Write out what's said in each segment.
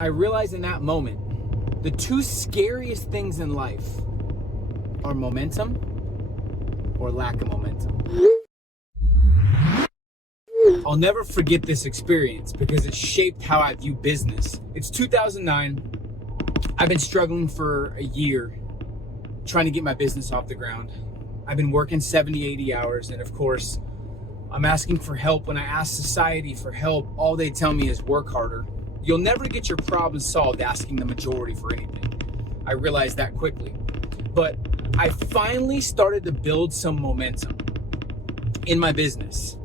I realized in that moment, the two scariest things in life are momentum or lack of momentum. I'll never forget this experience because it shaped how I view business. It's 2009. I've been struggling for a year trying to get my business off the ground. I've been working 70, 80 hours, and of course, I'm asking for help. When I ask society for help, all they tell me is work harder. You'll never get your problem solved asking the majority for anything. I realized that quickly. But I finally started to build some momentum in my business.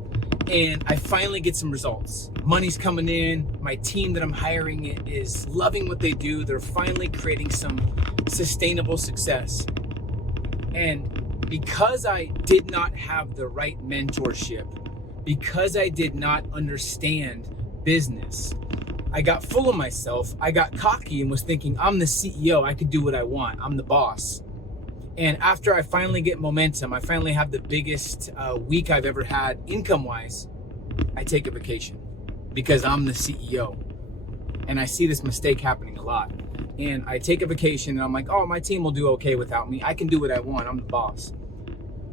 And I finally get some results. Money's coming in. My team that I'm hiring is loving what they do. They're finally creating some sustainable success. And because I did not have the right mentorship, because I did not understand business, I got full of myself. I got cocky and was thinking, I'm the CEO. I could do what I want. I'm the boss. And after I finally get momentum, I finally have the biggest week I've ever had income-wise, I take a vacation because I'm the CEO. And I see this mistake happening a lot. And I take a vacation and I'm like, oh, my team will do okay without me. I can do what I want. I'm the boss.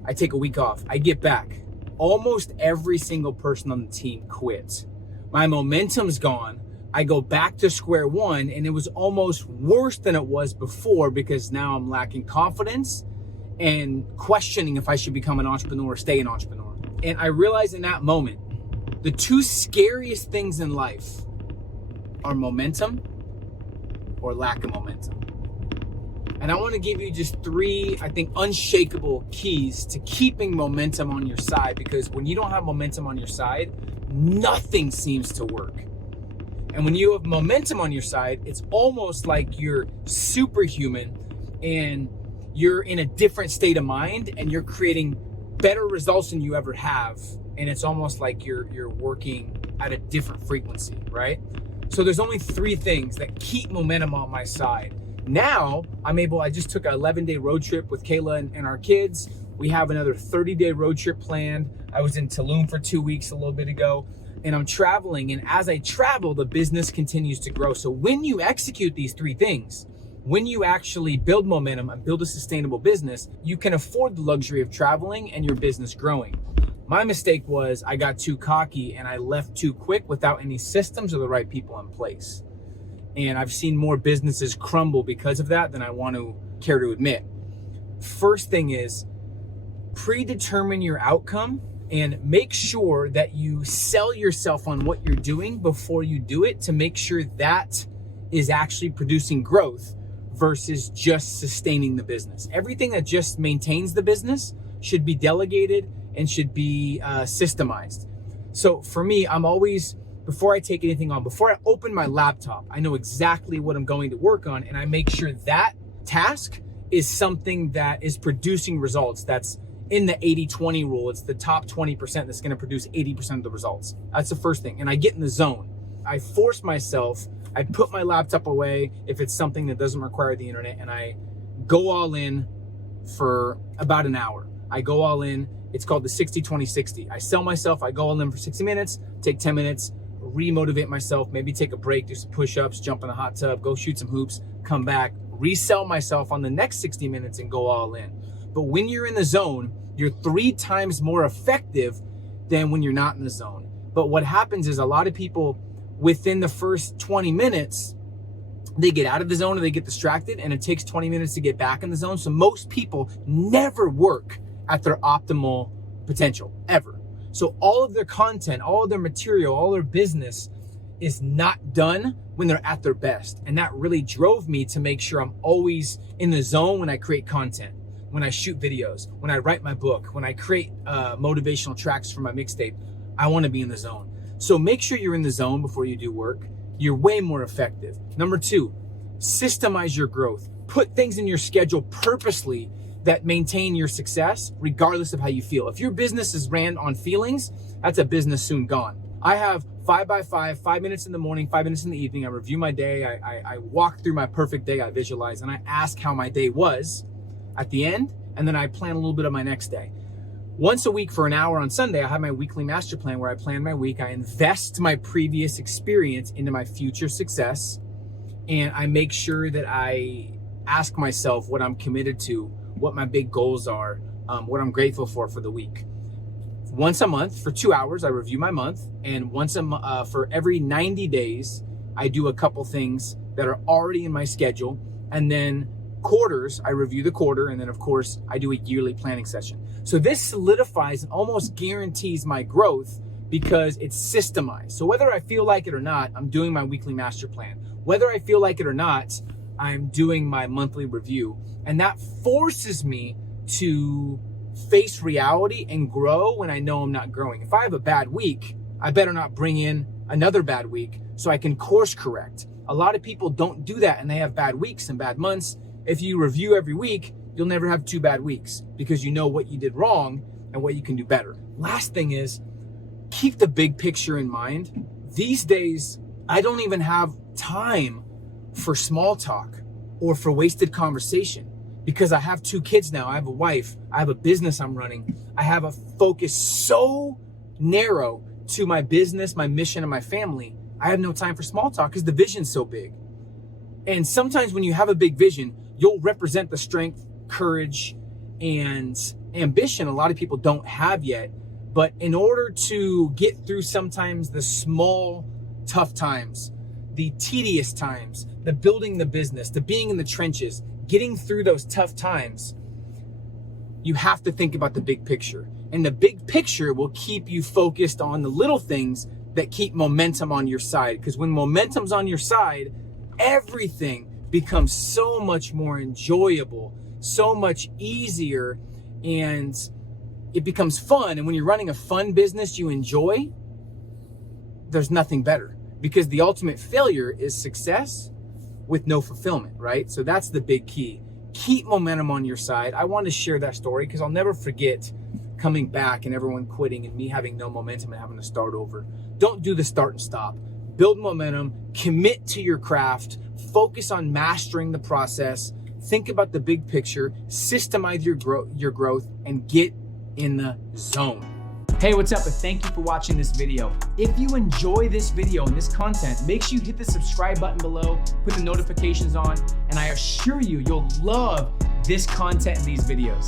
I take a week off. I get back. Almost every single person on the team quits. My momentum's gone. I go back to square one, and it was almost worse than it was before because now I'm lacking confidence and questioning if I should become an entrepreneur or stay an entrepreneur. And I realized in that moment, the two scariest things in life are momentum or lack of momentum. And I want to give you just three, I think, unshakable keys to keeping momentum on your side, because when you don't have momentum on your side, nothing seems to work. And when you have momentum on your side, it's almost like you're superhuman and you're in a different state of mind and you're creating better results than you ever have. And it's almost like you're working at a different frequency, right? So there's only three things that keep momentum on my side. Now I just took an 11-day road trip with Kayla and our kids. We have another 30-day road trip planned. I was in Tulum for 2 weeks a little bit ago. And I'm traveling, and as I travel, the business continues to grow. So when you execute these three things, when you actually build momentum and build a sustainable business, you can afford the luxury of traveling and your business growing. My mistake was I got too cocky and I left too quick without any systems or the right people in place. And I've seen more businesses crumble because of that than I want to care to admit. First thing is predetermine your outcome. And make sure that you sell yourself on what you're doing before you do it to make sure that is actually producing growth versus just sustaining the business. Everything that just maintains the business should be delegated and should be systemized. So for me, I'm always, before I take anything on, before I open my laptop, I know exactly what I'm going to work on, and I make sure that task is something that is producing results. That's in the 80-20 rule. It's the top 20% that's going to produce 80% of the results. That's the first thing. And I get in the zone. I force myself. I put my laptop away if it's something that doesn't require the internet, and I go all in for about an hour. I go all in. It's called the 60-20-60. I sell myself. I go all in for 60 minutes, take 10 minutes, re-motivate myself, maybe take a break, do some push-ups, jump in the hot tub, go shoot some hoops, come back, resell myself on the next 60 minutes and go all in. But when you're in the zone, you're 3 times more effective than when you're not in the zone. But what happens is a lot of people within the first 20 minutes, they get out of the zone or they get distracted, and it takes 20 minutes to get back in the zone. So most people never work at their optimal potential, ever. So all of their content, all of their material, all their business is not done when they're at their best. And that really drove me to make sure I'm always in the zone when I create content, when I shoot videos, when I write my book, when I create motivational tracks for my mixtape. I want to be in the zone. So make sure you're in the zone before you do work. You're way more effective. Number 2, systemize your growth. Put things in your schedule purposely that maintain your success regardless of how you feel. If your business is ran on feelings, that's a business soon gone. I have 5x5, 5 minutes in the morning, 5 minutes in the evening. I review my day. I walk through my perfect day. I visualize and I ask how my day was at the end, and then I plan a little bit of my next day. Once a week for an hour on Sunday, I have my weekly master plan where I plan my week. I invest my previous experience into my future success. and I make sure that I ask myself what I'm committed to, what my big goals are, what I'm grateful for the week. Once a month for 2 hours, I review my month, and for every 90 days, I do a couple things that are already in my schedule, and then quarters, I review the quarter, and then of course, I do a yearly planning session. So this solidifies and almost guarantees my growth because it's systemized. So whether I feel like it or not, I'm doing my weekly master plan. Whether I feel like it or not, I'm doing my monthly review. And that forces me to face reality and grow when I know I'm not growing. If I have a bad week, I better not bring in another bad week so I can course correct. A lot of people don't do that, and they have bad weeks and bad months. If you review every week, you'll never have 2 bad weeks because you know what you did wrong and what you can do better. Last thing is, keep the big picture in mind. These days, I don't even have time for small talk or for wasted conversation because I have 2 kids now. I have a wife. I have a business I'm running. I have a focus so narrow to my business, my mission, and my family. I have no time for small talk because the vision's so big. And sometimes when you have a big vision, you'll represent the strength, courage, and ambition a lot of people don't have yet. But in order to get through sometimes the small, tough times, the tedious times, the building the business, the being in the trenches, getting through those tough times, you have to think about the big picture. And the big picture will keep you focused on the little things that keep momentum on your side. Because when momentum's on your side, everything becomes so much more enjoyable, so much easier, and it becomes fun. And when you're running a fun business you enjoy, there's nothing better, because the ultimate failure is success with no fulfillment, right? So that's the big key. Keep momentum on your side. I want to share that story because I'll never forget coming back and everyone quitting and me having no momentum and having to start over. Don't do the start and stop. Build momentum, commit to your craft, focus on mastering the process, think about the big picture, systemize your growth, and get in the zone. Hey, what's up? And thank you for watching this video. If you enjoy this video and this content, make sure you hit the subscribe button below, put the notifications on, and I assure you, you'll love this content and these videos.